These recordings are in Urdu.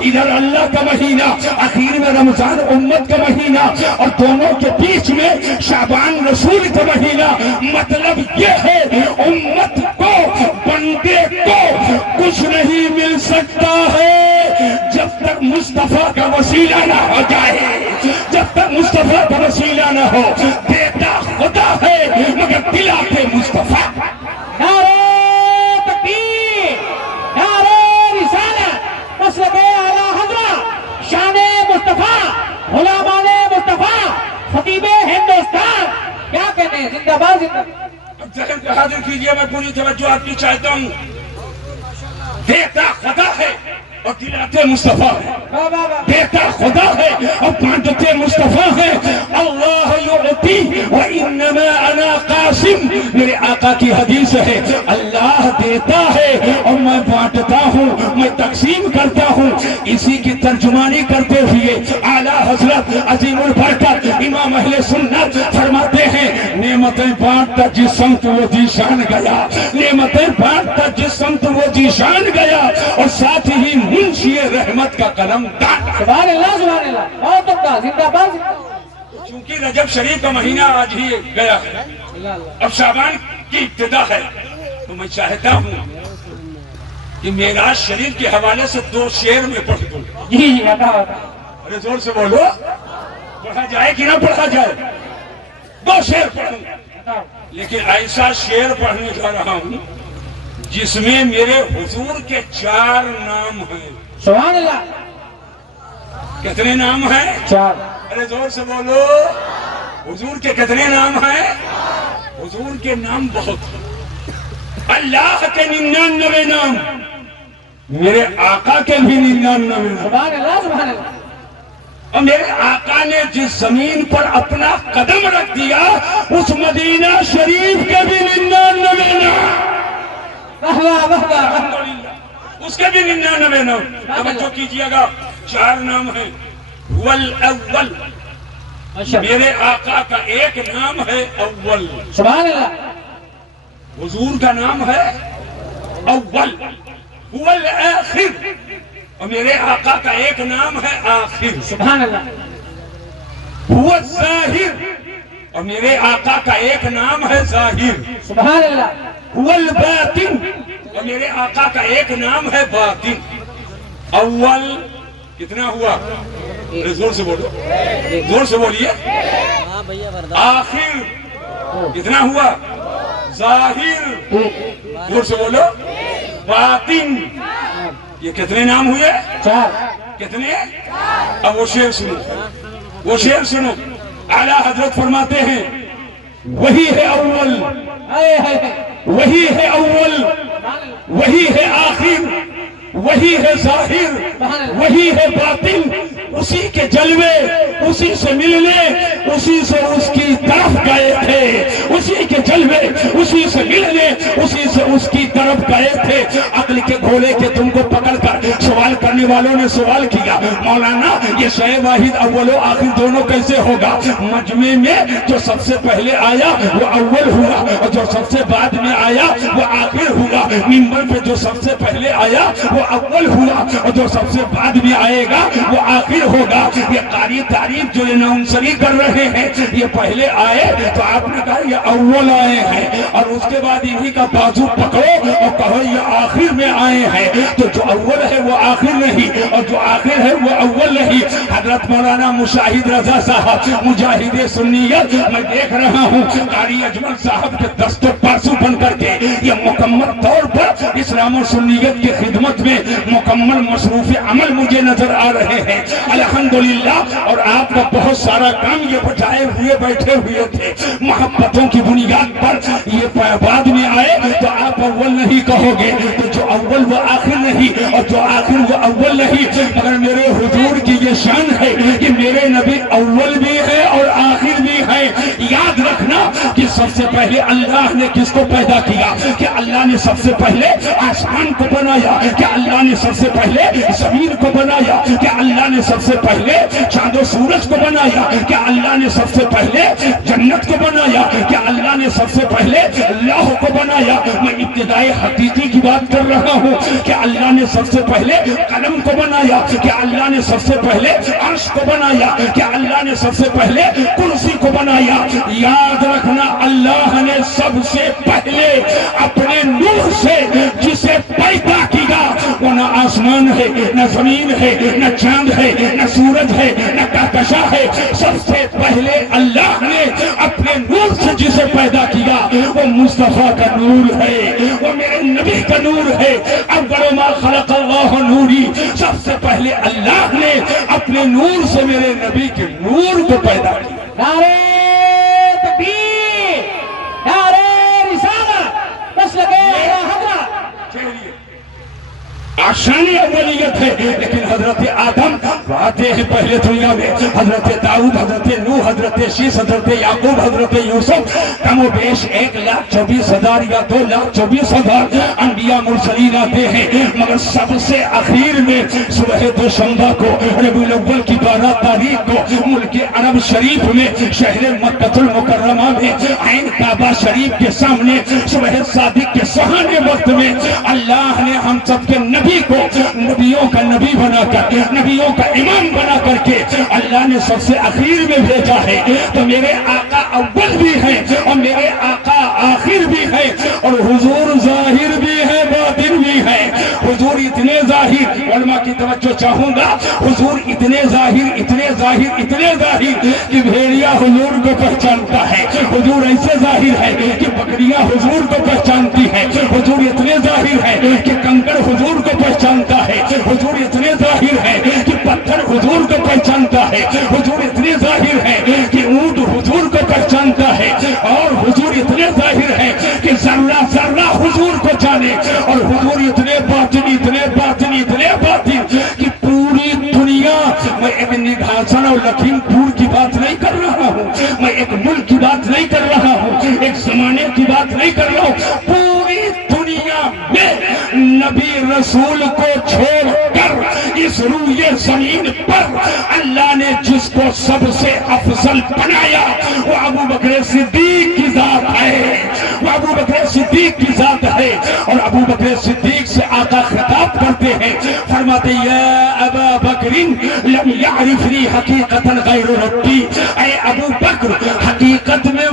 ادھر اللہ کا مہینہ، آخر میں رمضان امت کا مہینہ، اور دونوں کے بیچ میں شعبان رسول کا مہینہ۔ مطلب یہ ہے امت کو، بندے کو کچھ نہیں مل سکتا ہے جب تک مصطفیٰ کا وسیلہ نہ ہو جائے، جب تک مصطفیٰ کا وسیلہ نہ ہو۔ دیتا خدا ہے مگر دلاتے مصطفیٰ۔ نعرہ تکبیر، نعرہ رسالت، مسلک اعلیٰ حضرت، شان مصطفیٰ، غلامان مصطفیٰ، خطیب ہندوستان، کیا کہتے ہیں؟ زندہ باد زندہ باد۔ اب ذہن کو حاضر کیجئے، میں پوری توجہ آپ کی چاہتا ہوں۔ دیتا خدا ہے اور دلاتے مصطفیٰ ہے، دیتا خدا ہے اور بانٹتے مصطفیٰ ہے۔ اللہ یعطی وانما انا قاسم، میرے آقا کی حدیث ہے، اللہ دیتا ہے اور میں بانٹتا ہوں، میں تقسیم کرتا ہوں۔ اسی کی ترجمانی کرتے ہوئے اعلیٰ حضرت عظیم البرکت امام اہل سنت فرماتے ہیں، نعمتیں بانٹتا جس سمت وہ ذیشان گیا، نعمتیں بانٹتا جس سمت وہ ذیشان گیا، اور ساتھ ہی منشی رحمت کا قلم ڈانٹا۔ سبحان اللہ سبحان اللہ، بہت عمدہ، زندہ باد زندہ باد۔ چونکہ رجب شریف کا مہینہ آج ہی گیا ہے، اب شعبان کی ابتدا ہے، تو میں چاہتا ہوں کہ معراج شریف کے حوالے سے 2 شعر میں پڑھ دوں۔ جی جی بتاؤ۔ ارے زور سے بولو، پڑھا جائے کہ نہ پڑھا جائے؟ 2 شعر پڑھوں، لیکن ایسا شعر پڑھنے جا رہا ہوں جس میں میرے حضور کے 4 نام ہیں۔ سبحان اللہ۔ کتنے نام ہیں؟ 4۔ ارے زور سے بولو، حضور کے کتنے نام ہیں؟ حضور کے نام بہت ہیں، اللہ کے 99 نام، میرے آقا کے بھی 99 نام۔ سبحان اللہ سبحان اللہ۔ اور میرے آقا نے جس زمین پر اپنا قدم رکھ دیا، اس مدینہ شریف کے بھی 99 نام، واہ واہ واہ واہ۔ الحمدللہ اس کے بھی 99 نام۔ توجہ کیجئے گا، 4 نام ہیں۔ والاول، میرے آقا کا ایک نام ہے اول، سبحان اللہ۔ حضور کا نام ہے اول۔ والآخر، اور میرے آقا کا ایک نام ہے آخر، سبحان اللہ۔ والظاہر، اور میرے آقا کا ایک نام ہے ظاہر۔ سبحان اللہ۔ والباطن، اور میرے آقا کا ایک نام ہے باطن۔ اول کتنا ہوا؟ زور سے بولو، زور سے بولیے۔ آخر کتنا ہوا؟ ظاہر، زور سے بولو۔ باطن، یہ کتنے نام ہوئے؟ 4۔ کتنے؟ اب وہ شعر سنو، وہ شعر سنو۔ اعلیٰ حضرت فرماتے ہیں، وہی ہے اول، وہی ہے اول، وہی ہے آخر، وہی ہے ظاہر، وہی ہے باطن۔ اسی کے جلوے، اسی سے ملنے، اسی سے اس کی طرف گئے تھے، اسی کے جلوے، اسی سے ملنے، اسی سے اس کی طرف گئے تھے۔ عقل کے گھوڑے کے تم کو پکڑ کر سوال کرنے والوں نے سوال کیا، مولانا یہ شے واحد اول و آخر دونوں کیسے ہوگا؟ مجمع میں جو سب سے پہلے آیا وہ اول ہوا، اور جو سب سے بعد میں آیا وہ آخر ہوا۔ منبر پہ جو سب سے پہلے آیا وہ اول ہوا، اور جو سب سے بعد میں آئے گا وہ آخر ہوگا۔ یہ قاری تعریف جو اناؤنسری کر رہے ہیں، یہ پہلے آئے تو آپ نے کہا یہ اول آئے ہیں، اور اس کے بعد انہی کا بازو پکڑو اور کہو یہ آخر میں آئے ہیں۔ تو جو اول ہے وہ آخر نہیں، اور جو آخر ہے وہ اول نہیں۔ حضرت مولانا مشاہد رضا صاحب مجاہد سنیت، میں دیکھ رہا ہوں قاری اجمل صاحب کے دست و بازو بن کر کے یہ مکمل طور پر اسلام و سنیت کی خدمت میں مکمل مصروف عمل مجھے نظر آ رہے ہیں، الحمدللہ۔ اور آپ کا بہت سارا کام یہ بجائے ہوئے بیٹھے ہوئے تھے، محبتوں کی بنیاد پر یہ بعد میں آئے تو آپ اول نہیں کہو گے، تو جو اول وہ آخر نہیں، اور جو آخر وہ اول نہیں۔ مگر میرے حضور کی یہ شان ہے کہ میرے نبی اول بھی ہے اور آخر بھی ہے۔ یاد رکھنا کہ سب سے پہلے اللہ نے کس کو پیدا کیا؟ کہ اللہ نے سب سے پہلے آسمان کو بنایا، کہ اللہ نے سب سے پہلے زمین کو بنایا، کہ اللہ نے سب سے پہلے چاند و سورج کو بنایا، کہ اللہ نے سب سے پہلے جنت کو بنایا، کہ اللہ نے سب سے پہلے لوح کو بنایا۔ میں ابتدائی حقیقی کی کی بات کر رہا ہوں کہ اللہ نے سب سے پہلے قلم کو بنایا، کہ اللہ نے سب سے پہلے عرش کو بنایا، کہ اللہ نے سب سے پہلے کرسی کو بنایا۔ یاد رکھنا اللہ نے سب سے پہلے اپنے نور سے جسے پیدا کیا، وہ نہ آسمان ہے، نہ زمین ہے، نہ چاند ہے، نہ سورج ہے، نہ کہکشاں ہے، سب سے پہلے اللہ نے اپنے نور سے جسے پیدا کیا وہ مصطفیٰ کا نور ہے، وہ میرے نبی کا نور ہے۔ اول ما خلق اللہ نوری، سب سے پہلے اللہ نے اپنے نور سے میرے نبی کے نور کو پیدا کیا۔ نعرہ تکبیر، نعرہ رسالت، بس لگے اعلیٰ حضرت۔ آشانی اولیت ہے، لیکن حضرت آدم آتے ہیں پہلے دنیا میں، حضرت داؤد، حضرت نوح، حضرت شیس، حضرت یعقوب، حضرت یوسف، کم و بیش 1,24,000 یا 2,24,000 انبیاء مرسلین آتے ہیں، مگر سب سے اخیر میں صبح دوشنبہ کو ربیع الاول کی 12 تاریخ کو ملک عرب شریف میں شہر مکہ المکرمہ میں عین کعبہ شریف کے سامنے صبح صادق کے سہانے وقت میں اللہ نے ہم سب کے نبی کو نبیوں کا نبی بنا کر، نبیوں کا امام بنا کر کے اللہ نے سب سے اخیر میں بھیجا ہے۔ تو میرے آقا اول بھی ہیں اور میرے آقا آخر بھی ہیں، اور حضور ظاہر بھی ہے، باطن بھی ہے۔ حضور اتنے ظاہر، علماء کی توجہ چاہوں گا، حضور اتنے ظاہر، اتنے ظاہر، اتنے ظاہر کہ بھیڑیا حضور کو پہچانتا ہے، حضور ایسے ظاہر ہے کہ بکریاں حضور کو پہچانتی ہے، حضور اتنے ظاہر ہے کہ کنکڑ حضور کو پہچانتا ہے، حضور اتنے ظاہر ہے کہ پتھر حضور کو پہچانتا ہے، حضور اتنے ظاہر ہے کہ اونٹ حضور کو پہچانتا ہے، اور حضور اتنے ظاہر ہے کہ ذرہ ذرہ حضور کو جانے، اور حضور اتنے باطن، اتنے باطن، اتنے باطن کہ پوری دنیا، میں ایک نگھاسن اور لکھیم پور کی بات نہیں کر رہا ہوں، میں ایک ملک کی بات نہیں کر رہا ہوں، ایک زمانے کی بات نہیں کر رہا ہوں، پوری دنیا میں نبی رسول کو چھوڑ کر اس روئے زمین پر اللہ نے جس کو سب سے افضل بنایا وہ ابو بکر صدیق کی ذات ہے، وہ ابو بکر صدیق کی ذات ہے۔ اور ابو بکر صدیق سے آقا خطاب کرتے ہیں، فرماتے یا ابا بکر لم یعرفنی حقیقتا غیر ربی، اے ابو بکر حقیقت میں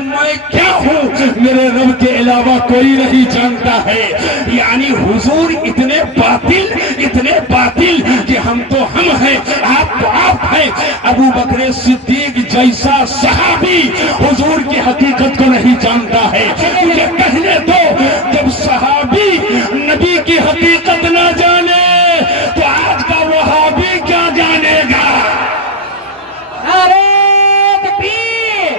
کیا ہوں میرے رب کے علاوہ کوئی نہیں جانتا ہے۔ یعنی حضور اتنے باطل کہ ہم تو ہم ہیں، آپ تو آپ ہیں۔ ابو بکر صدیق جیسا صحابی حضور کی حقیقت کو نہیں جانتا ہے۔ مجھے کہنے دو، جب صحابی نبی کی حقیقت نہ جانے تو آج کا وہابی کیا جانے گا؟ نعرہ تکبیر،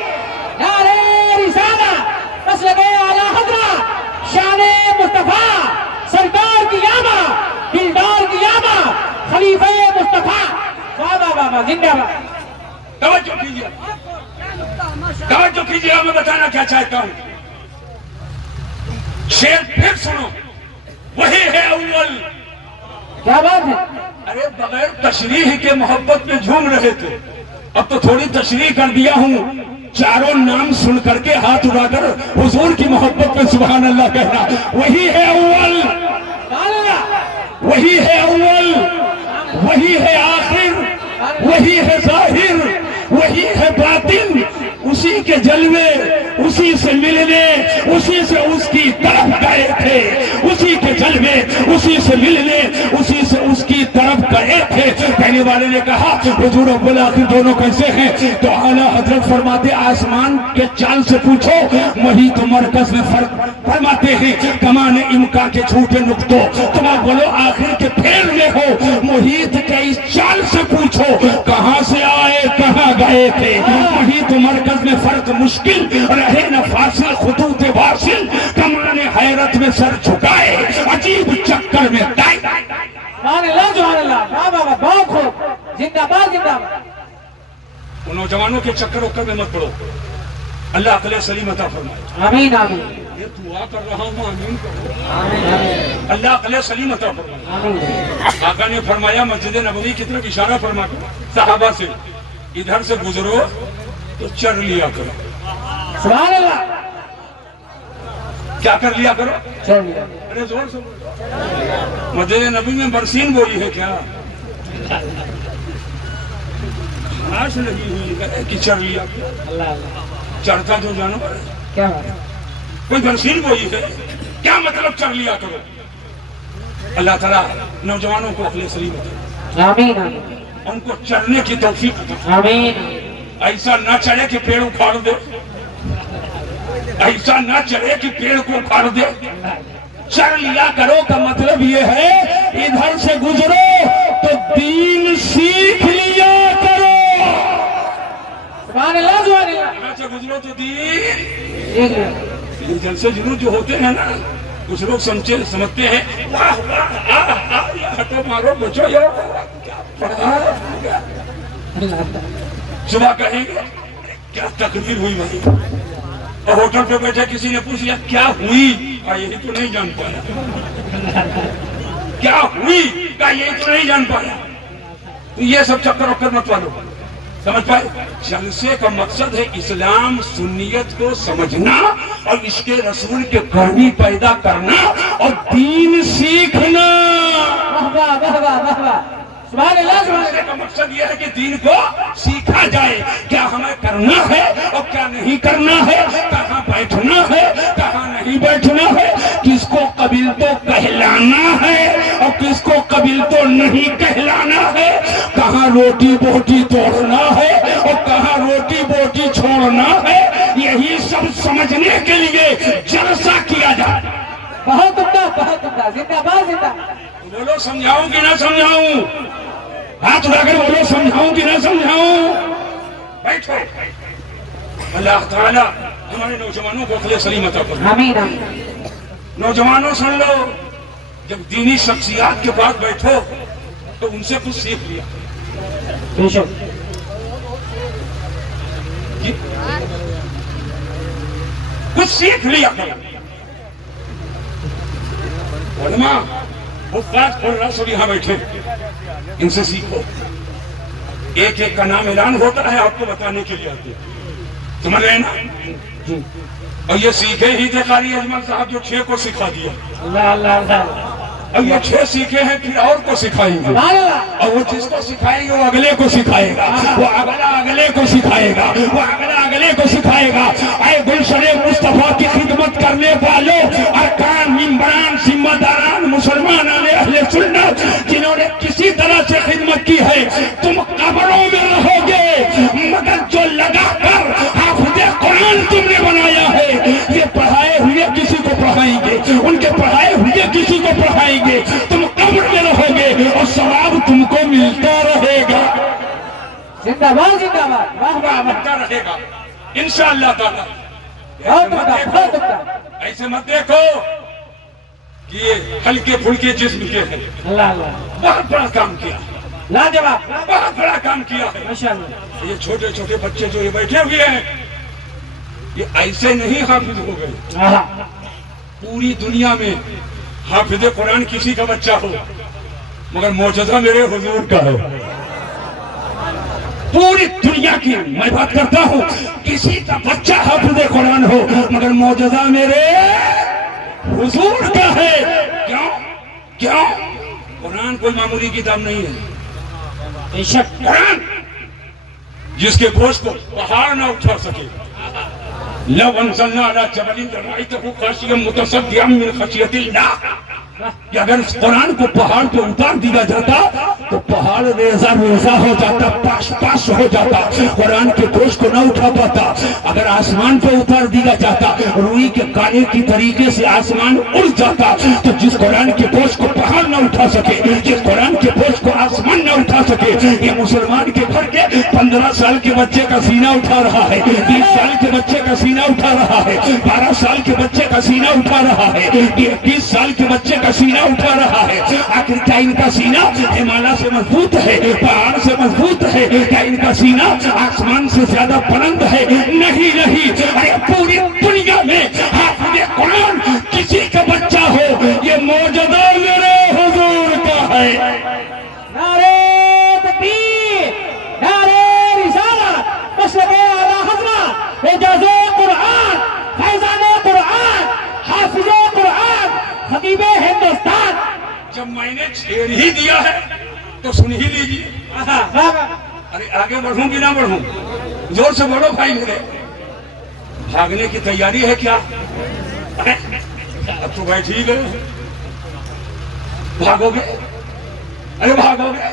نعرہ رسالت، بس لگے اعلیٰ حضرت، شان مصطفیٰ، سرکار کی یامہ، دلدار کی یامہ، خلیفہ مصطفیٰ، واہ واہ واہ واہ، زندہ باد۔ توجہ کیجیے، توجہ کیجیے، میں بتانا کیا چاہتا ہوں، شیر پھر سنو، وہی ہے اول۔ کیا بات ہے؟ ارے بغیر تشریح کے محبت میں جھوم رہے تھے، اب تو تھوڑی تشریح کر دیا ہوں۔ چاروں نام سن کر کے ہاتھ اڑا کر حضور کی محبت میں سبحان اللہ کہنا۔ وہی ہے اول، وہی ہے اول، وہی ہے آخر، وہی ہے ظاہر، وہی ہے باطن۔ اسی کے جلوے، اسی سے ملنے، اسی سے اس کی طرف گئے تھے، اسی کے جلوے، اسی سے ملنے، اسی سے اس کی طرف گئے تھے۔ کہنے والے نے کہا حضور اول آخر دونوں کیسے ہیں؟ تو اعلیٰ حضرت فرماتے آسمان کے چاند سے پوچھو، وہی تو مرکز میں فرق فرماتے ہیں کمان امکان کے جھوٹے نقطوں، تم اولو آخر کے پھیر میں ہو، محیط کے اس چاند سے پوچھو کہاں سے آئے کہاں گئے تھے، وہی تو مرکز میں فرق مشکل رہے نہ فاصل خطوط واصل، کمان حیرت میں سر جھکائے عجیب چکر میں دائیں۔ سبحان اللہ، سبحان اللہ، واہ واہ واہ، بہت خوب، زندہ باد، زندہ باد۔ ان نوجوانوں کے چکر وکر میں مت پڑو، اللہ عقل سلیم عطا فرمائے۔ آمین آمین یہ دعا کر رہا ہوں، آمین کرو، آمین آمین اللہ عقل سلیم عطا فرمائے۔ آمین۔ آقا نے فرمایا مسجد نبوی کی طرف اشارہ فرما کر صحابہ سے ادھر سے گزرو تو چر لیا کرو۔ سبحان اللہ۔ کیا کر لیا کرو؟ چل لیا ارے زور سے بولو۔ مسجد نبی میں برسین بوئی ہے کیا؟ خاص لگی ہوئی ہے کہ چر لیا کرو۔ اللہ اللہ چرتا تو جانو کیا بات ہے؟ کوئی برسین بوئی ہے کیا مطلب چر لیا کرو؟ اللہ تعالیٰ نوجوانوں کو عقل سلیم دے، آمین آمین ان کو چرنے کی توفیق دے، آمین ایسا نہ چلے کہ پیڑ اکھاڑ دے، ایسا نہ چلے کہ پیڑ کو اکھاڑ دے۔ چر لیا کرو کا مطلب یہ ہے ادھر سے گزرو تو دین سیکھ لیا کرو، سبحان اللہ سبحان اللہ ادھر سے گزرو تو دین۔ دیکھ لیا یہ جلسے جلوس جو ہوتے ہیں نا، کچھ لوگ سمجھتے ہیں واہ واہ آہ آہ ہٹو مارو بچو یار کیا پڑھا ہے؟ اللہ اللہ صبح کہیں گے کیا تقریر ہوئی بھائی، اور ہوٹل پہ بیٹھے کسی نے پوچھ لیا کیا ہوئی، کہا یہی تو نہیں جان پایا، کیا ہوئی، کہا یہی تو نہیں جان پایا۔ تو یہ سب چکر وکر مت والو، سمجھ پائے؟ جلسے کا مقصد ہے اسلام سنیت کو سمجھنا اور اس کے رسول کے گرمی پیدا کرنا اور دین سیکھنا۔ واہ واہ واہ واہ واہ واہ سبحان اللہ سبحان جلسے کا مقصد یہ ہے کہ دین کو سیکھا جائے، کیا ہمیں کرنا ہے اور کیا نہیں کرنا ہے، کہاں بیٹھنا ہے کہاں نہیں بیٹھنا ہے، کس کو قبیل تو کہلانا ہے اور کس کو قبیل تو نہیں کہلانا ہے، کہاں روٹی بوٹی توڑنا ہے اور کہاں روٹی بوٹی چھوڑنا ہے، یہی سب سمجھنے کے لیے جلسہ کیا جائے۔ بہت عمدہ زندہ باد زندہ بولو سمجھاؤں کہ نہ سمجھاؤں؟ ہاتھ اٹھا کر بولو سمجھاؤں کہ نہ سمجھاؤں؟ بیٹھو۔ اللہ تعالیٰ ہمارے نوجوانوں کو عقل سلیم عطا فرمائے۔ آمین آمین نوجوانوں سن لو، جب دینی شخصیات کے پاس بیٹھو تو ان سے کچھ سیکھ لیا بے شک جی، کچھ سیکھ لیا کرو۔ علماء حفاظ قراء سب یہاں بیٹھے، ان سے سیکھو۔ ایک ایک کا نام اعلان ہوتا ہے آپ کو بتانے کے لیے آتے ہیں، سمجھ رہے ہیں نا؟ اور یہ سیکھے ہی تھے قاری اجمل صاحب جو 6 کو سکھا دیا، اللہ اللہ اللہ اور یہ 6 سیکھے ہیں پھر اور کو سکھائیں گے، سبحان اللہ اور وہ جس کو سکھائیں گے وہ اگلے کو سکھائے گا، وہ اگلا اگلے کو سکھائے گا، وہ اگلا اگلے کو سکھائے گا۔ اے گلشن مصطفیٰ کی خدمت کرنے والوں، ارکان ممبران ذمہ داران مسلمان اہل سنت جنہوں نے کسی طرح سے خدمت کی ہے، تم قبروں میں رہو گے مگر جو لگا کر حافظ قرآن تم نے بنایا ہے، یہ پڑھائے ہوئے کسی کو پڑھائیں گے، ان کے پڑھائے ہوئے کسی کو پڑھائیں گے، تم قبر میں رہو گے اور ثواب تم کو ملتا رہے گا، زندہ باد واہ واہ ملتا رہے گا انشاءاللہ تعالی۔ بہت عمدہ ایسے مت دیکھو کہ یہ ہلکے پھلکے جسم کے ہیں، اللہ اللہ بہت بڑا کام کیا، لاجواب بہت بڑا کام کیا ہے۔ ماشاء اللہ یہ چھوٹے چھوٹے بچے جو یہ بیٹھے ہوئے ہیں، یہ ایسے نہیں حافظ ہو گئے۔ آہا پوری دنیا میں حافظ قرآن کسی کا بچہ ہو مگر معجزہ میرے حضور کا ہے۔ پوری دنیا کی میں بات کرتا ہوں، کسی کا بچہ حافظ قرآن ہو مگر معجزہ میرے حضور کا ہے۔ کیوں؟ کیوں؟ قرآن کوئی معمولی کتاب نہیں ہے، بے شک قرآن جس کے گوشت کو پہاڑ نہ اٹھا سکے۔ لو انزلنا على جبل لرأيته خاشعا متصدعا من خشية الله، کہ اگر اس قرآن کو پہاڑ پہ اتار دیا جاتا تو پہاڑ ریزہ ریزہ ہو جاتا، پاش پاش ہو جاتا، قرآن کے گوشت کو نہ اٹھا پاتا۔ اگر آسمان پہ اتار دیا جاتا، روئی کے کالے کی طریقے سے آسمان اڑ جاتا، تو جس قرآن کے گوشت کو پہاڑ نہ اٹھا سکے، جس قرآن کے گوشت کو آسمان نہ اٹھا سکے، یہ مسلمان کے گھر کے 15 سال کے بچے کا سینہ اٹھا رہا ہے، 20 سال کے بچے کا سینہ اٹھا رہا ہے، 12 سال کے بچے کا سینہ اٹھا رہا ہے، 20 سال کے بچے کا سینہ اٹھا رہا ہے۔ آخر کیا ان کا سینہ ہمالیہ سے مضبوط ہے، پہاڑ سے مضبوط ہے؟ کیا ان کا سینہ آسمان سے زیادہ بلند ہے؟ نہیں نہیں، ارے پوری دنیا میں حافظ قرآن کسی کا بچہ ہو، یہ معجزہ میرے حضور کا ہے۔ نعرہ تکبیر، نعرہ رسالت، مشرق اعلی حضرت، اعجاز قرآن، فیضان قرآن، حافظ نے چھیڑ ہی دیا ہے تو سن ہی لیجیے. ارے آگے بڑھوں کہ نہ بڑھوں؟ زور سے بڑھو بھائی میرے. بھاگنے کی تیاری ہے کیا؟ اب تو بیٹھ ہی گئے. بھاگو گے؟ ارے بھاگو گے؟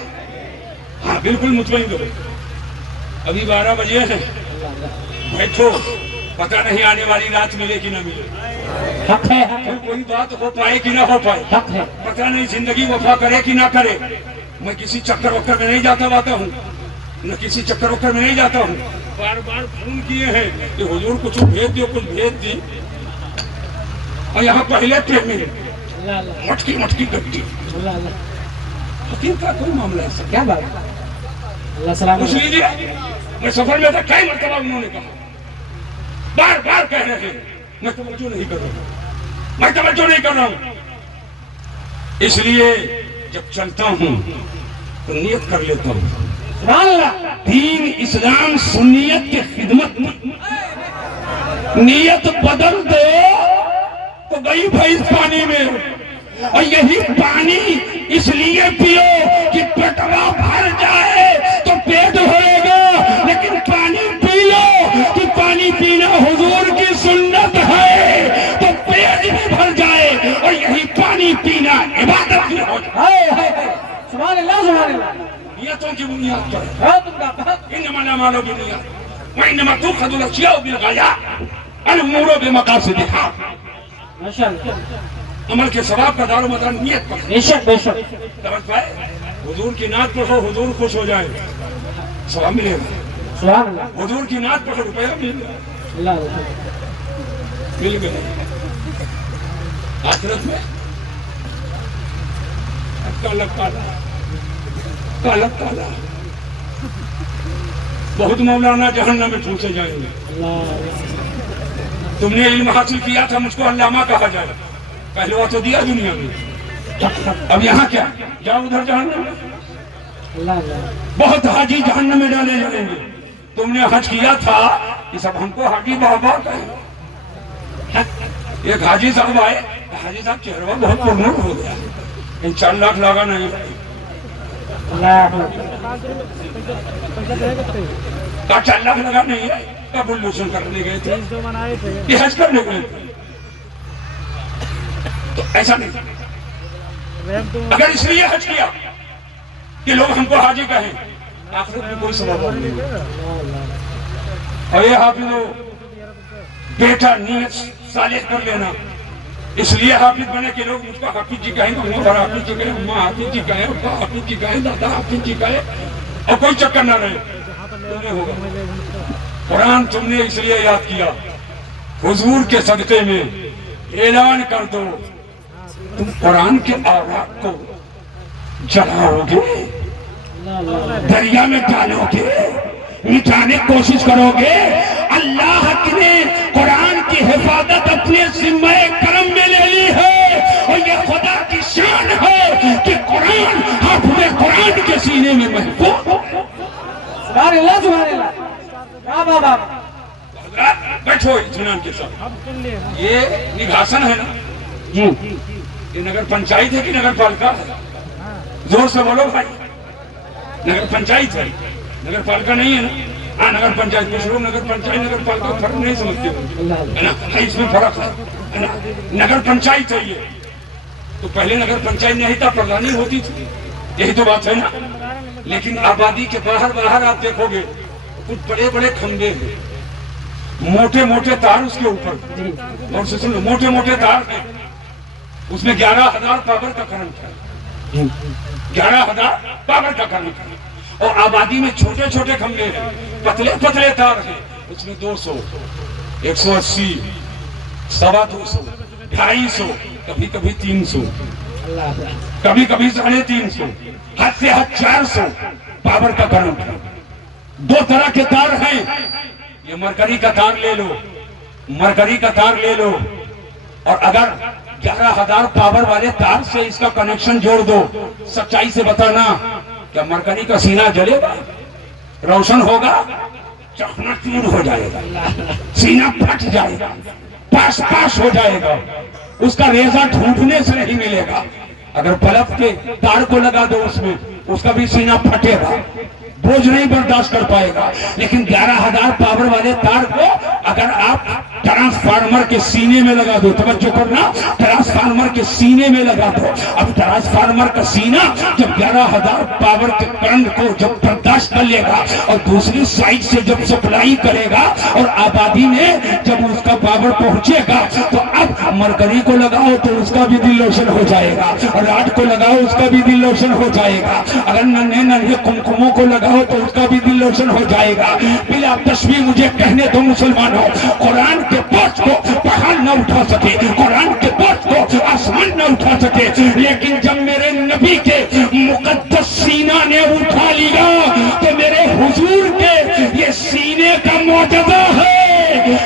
ہاں بالکل مطمئن کرو. ابھی 12 بجے ہیں. بیٹھو. پتہ نہیں آنے والی رات ملے کہ نہ ملے. حق ہے. کوئی بات ہو پائے کہ نہ ہو پائے. حق ہے. پتہ نہیں زندگی وفا کرے کہ نہ کرے. میں کسی چکر وکر میں نہیں جاتا ہوں. نہ کسی چکر وکر میں نہیں جاتا ہوں. بار بار فون کیے ہیں کہ حضور کچھ بھیج دیو کچھ بھیج دی. اور یہاں پہلے پیمنٹ مٹکی مٹکی گڈی. حقیقت کا کوئی معاملہ ایسا کیا بات. اللہ سلام. پوچھ لیجیے. میں سفر میں تھا کئی مرتبہ انہوں نے کہا. بار بار کہہ رہے ہیں. میں توجہ نہیں کر رہا ہوں. میں توجہ نہیں کر رہا ہوں. اس لیے جب چلتا ہوں تو نیت کر لیتا ہوں. دین اسلام سنیت کی خدمت میں. نیت بدل دو تو گئی بھائی پانی میں. اور یہی پانی اس لیے پیو کہ پیٹوا بھر جائے تو پیٹ بھرے گا. لیکن پانی پی لو کہ پانی پینا حضور کی سنت ہے تو پیٹ بھی بھر جائے. اور یہی پانی پینا عبادت بھی ہو جائے. سبحان اللہ سبحان اللہ. نیتوں کی بنیاد پر بہت عمدہ. انما الاعمال بالنیات وانما تؤخذ الاشیاء بالغایات الامور بمقاصدها. ماشاءاللہ. عمل کے ثواب کا دار و مدار نیت پر. بے شک بے شک. سمجھ پائے؟ حضور کی نعت پڑھو حضور خوش ہو جائے ثواب ملے گا. سبحان اللہ. حضور کی نعت پڑھو روپیہ مل گیا. اللہ مل گیا. آخرت میں کالا کالا کالا کالا بہت مولانا جہنم میں ٹھوسے جائیں گے. تم نے علم حاصل کیا تھا مجھ کو علامہ کہا جائے. پہلوا تو دیا دنیا میں. اب یہاں کیا؟ جاؤ ادھر جہنم میں. بہت حاجی جہنم میں ڈالے جائیں گے. تم نے حج کیا تھا یہ سب ہم کو حاجی بابا کہیں. ایک حاجی صاحب آئے. حاجی صاحب چہرہ بہت پرنور ہو گیا. 4 لاکھ لگا نہیں. کہا 4 لاکھ لگا نہیں ہے. قبول لوشن کرنے گئے تھے یہ حج کرنے گئے تھے. تو ایسا نہیں. اگر اس لیے حج کیا کہ لوگ ہم کو حاجی کہیں آخرت میں کوئی سبب نہیں. اور یہ حافظ بیٹا نیت صالح کر لینا. اس لیے حافظ بنے کہ لوگ مجھ کو حافظ جی کہیں اور حافظ جی کہیں اماں حافظ جی کہیں ابا حافظ جی کہیں دادا حافظ جی کہیں اور کوئی چکر نہ رہے. تو نہیں ہوگا. قرآن تم نے اس لیے یاد کیا. حضور کے صدقے میں اعلان کر دو تم قرآن کے اوراق کو جلاؤ گے دریا میں ڈالو گے مٹانے کی کوشش کرو گے. اللہ نے قرآن کی حفاظت اپنے ذمہ کرم میں لے لی ہے. اور یہ خدا کی شان ہے کہ قرآن حافظ قرآن کے سینے میں محفوظ. سبحان اللہ سبحان اللہ. بیٹھو اطمینان کے ساتھ. یہ نگھاسن ہے نا جی. یہ نگر پنچایت ہے کہ نگر پالکا ہے؟ زور سے بولو بھائی. نگر پنچایت ہے نگر پالکا نہیں ہے نا. ہاں نگر پنچایت. کچھ لوگ نگر پنچایت نگر پالکا فرق نہیں سمجھتے ہے نا. اس میں فرق ہے نا. نگر پنچایت ہے یہ. تو پہلے نگر پنچایت نہیں تھا پردھانی ہوتی تھی. یہی تو بات ہے نا. لیکن آبادی کے باہر آپ دیکھو گے کچھ بڑے بڑے کھمبے ہیں موٹے موٹے تار اس کے اوپر. اور سنو موٹے موٹے تار ہیں. اس میں 11,000 پاور کا کرنٹ ہے. 11,000 پاور کا کرنٹ ہے. اور آبادی میں چھوٹے چھوٹے کھمبے ہیں پتلے پتلے تار ہیں. اس میں 200 180 250 250 کبھی کبھی 300 کبھی کبھی 350 حد سے حد 400 پاور کا کرنٹ ہے. 2 طرح کے تار ہیں. یہ مرکری کا تار لے لو مرکری کا تار لے لو. اور اگر 11,000 پاور والے تار سے اس کا کنیکشن جوڑ دو سچائی سے بتانا کیا مرکری کا سینہ جلے گا روشن ہوگا؟ چکنا چور ہو جائے گا. سینہ پھٹ جائے گا پاس ہو جائے گا. اس کا ریزہ ڈھونڈنے سے نہیں ملے گا. اگر بلب کے تار کو لگا دو اس میں اس کا بھی سینہ پھٹے گا, بوجھ نہیں برداشت کر پائے گا. لیکن 11,000 پاور والے تار کو اگر آپ ٹرانسفارمر کے سینے میں لگا دو, توجہ کرنا, ٹرانسفارمر کے سینے میں لگا دو. اب ٹرانسفارمر کا سینہ جب 11,000 پاور کے کرنٹ کو جب برداشت کر لے گا اور دوسری سائڈ سے جب سپلائی کرے گا اور آبادی میں جب اس کا پاور پہنچے گا تو اب مرکری کو لگاؤ تو اس کا بھی دل روشن ہو جائے گا, اور راڈ کو لگاؤ اس کا بھی دل روشن ہو جائے گا, اگر ننھے ننھے کمکموں کو لگاؤ تو اس کا بھی دل روشن ہو جائے گا. بلا تشبیہ مجھے کہنے دو مسلمانوں, قرآن کے بوجھ کو پہاڑ نہ اٹھا سکے, قرآن کے بوجھ کو آسمان نہ اٹھا سکے, لیکن جب میرے نبی کے مقدس سینہ نے اٹھا لیا تو میرے حضور کے یہ سینے کا معجزہ ہے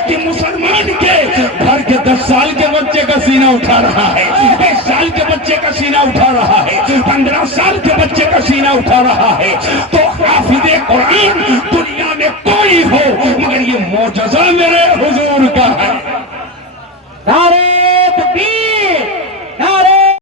کہ مسلمان کے گھر کے 10 سال کے بچے کا سینہ اٹھا رہا ہے, 1 سال کے بچے کا سینہ اٹھا رہا ہے, 15 سال کے بچے کا سینہ اٹھا رہا ہے. تو حافظ قرآن دنیا میں کوئی ہو مگر یہ معجزہ میرے حضور کا ہے. نعرہ